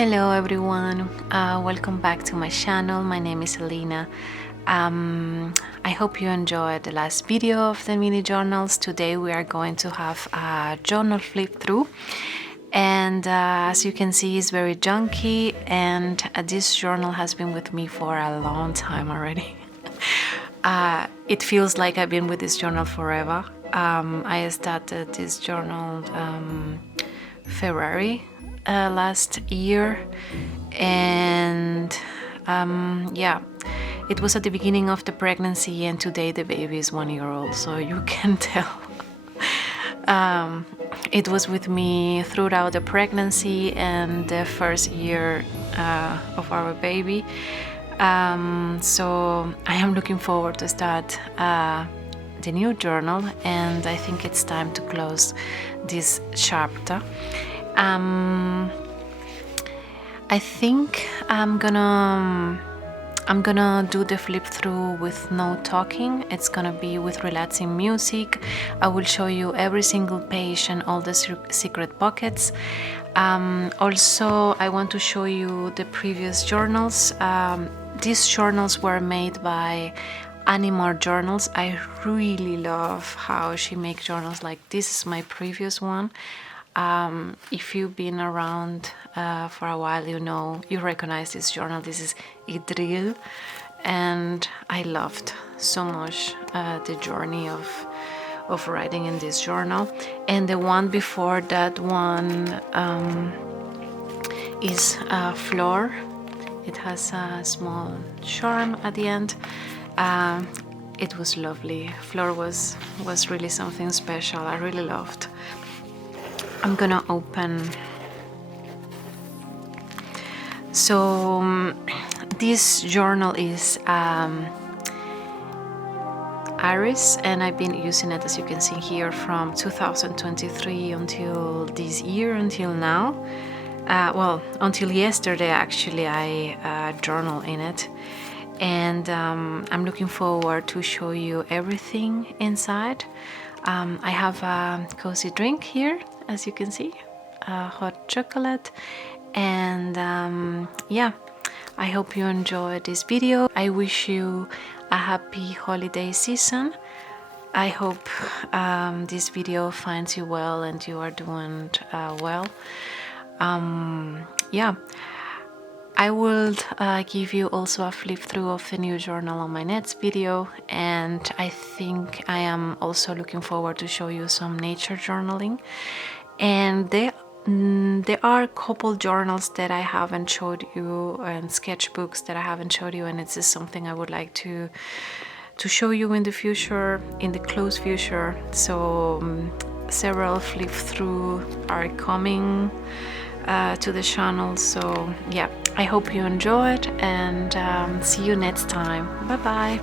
Hello everyone, welcome back to my channel. My name is Elena. I hope you enjoyed the last video of the mini journals. Today we are going to have a journal flip through, and as you can see, it's very junky, and this journal has been with me for a long time already. It feels like I've been with this journal forever. I started this journal February last year, and yeah, it was at the beginning of the pregnancy, and today the baby is 1 year old, so you can tell. It was with me throughout the pregnancy and the first year of our baby. So I am looking forward to start the new journal, and I think it's time to close this chapter. I think I'm gonna do the flip through with no talking. It's gonna be with relaxing music. I will show you every single page and all the secret pockets. Also, I want to show you the previous journals. These journals were made by Animal Journals. I really love how she makes journals. Like, this is my previous one. If you've been around for a while, you recognize this journal. This is Idril, and I loved so much the journey of writing in this journal. And the one before that one is Flor. It has a small charm at the end. It was lovely. Flor was really something special. I really loved. I'm gonna open. So this journal is Iris, and I've been using it, as you can see here, from 2023 until this year, until now. Well, until yesterday actually, I journal in it, and I'm looking forward to show you everything inside. I have a cozy drink here, as you can see, hot chocolate, and yeah, I hope you enjoyed this video. I wish you a happy holiday season. I hope this video finds you well and you are doing well. Yeah, I will give you also a flip through of the new journal on my next video, and I think I am also looking forward to show you some nature journaling. And there are a couple journals that I haven't showed you, and sketchbooks that I haven't showed you, and it's just something I would like to show you in the future, in the close future. So several flip through are coming to the channel. So yeah, I hope you enjoyed, and see you next time. Bye bye.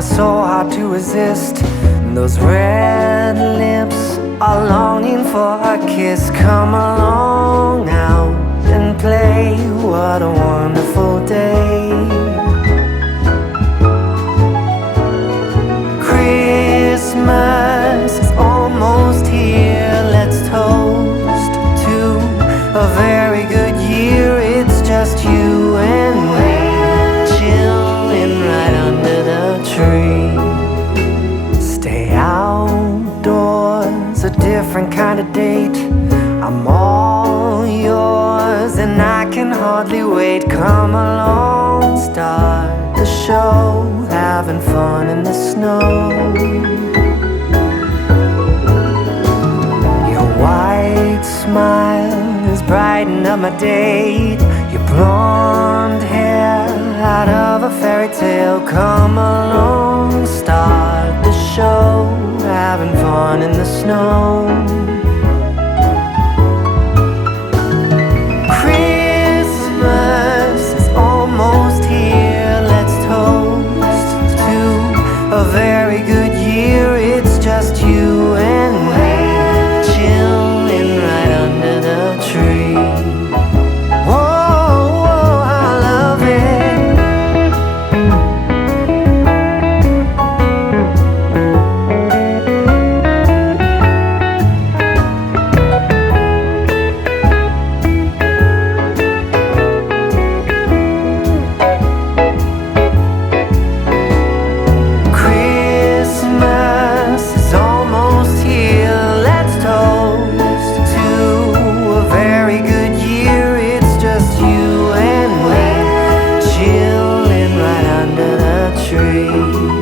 try so hard to resist. Those red lips are longing for a kiss. Come along now and play. What a wonderful day. Christmas is almost here. Let's toast to a very good year. It's just you and me, chilling right under the tree. Stay outdoors, a different kind of date. I'm all yours and I can hardly wait. Come along, start the show, having fun in the snow. Your white smile is brightening up my date. Your blonde hair out of a fairy tale. Come along, start the show, having fun in the snow. Christmas is almost here. Let's toast to a very good year. It's just you and me, chilling right under the tree. Whoa, I love it. Christmas is almost here. Let's toast to a very good year. It's just you and me, chilling right under the tree.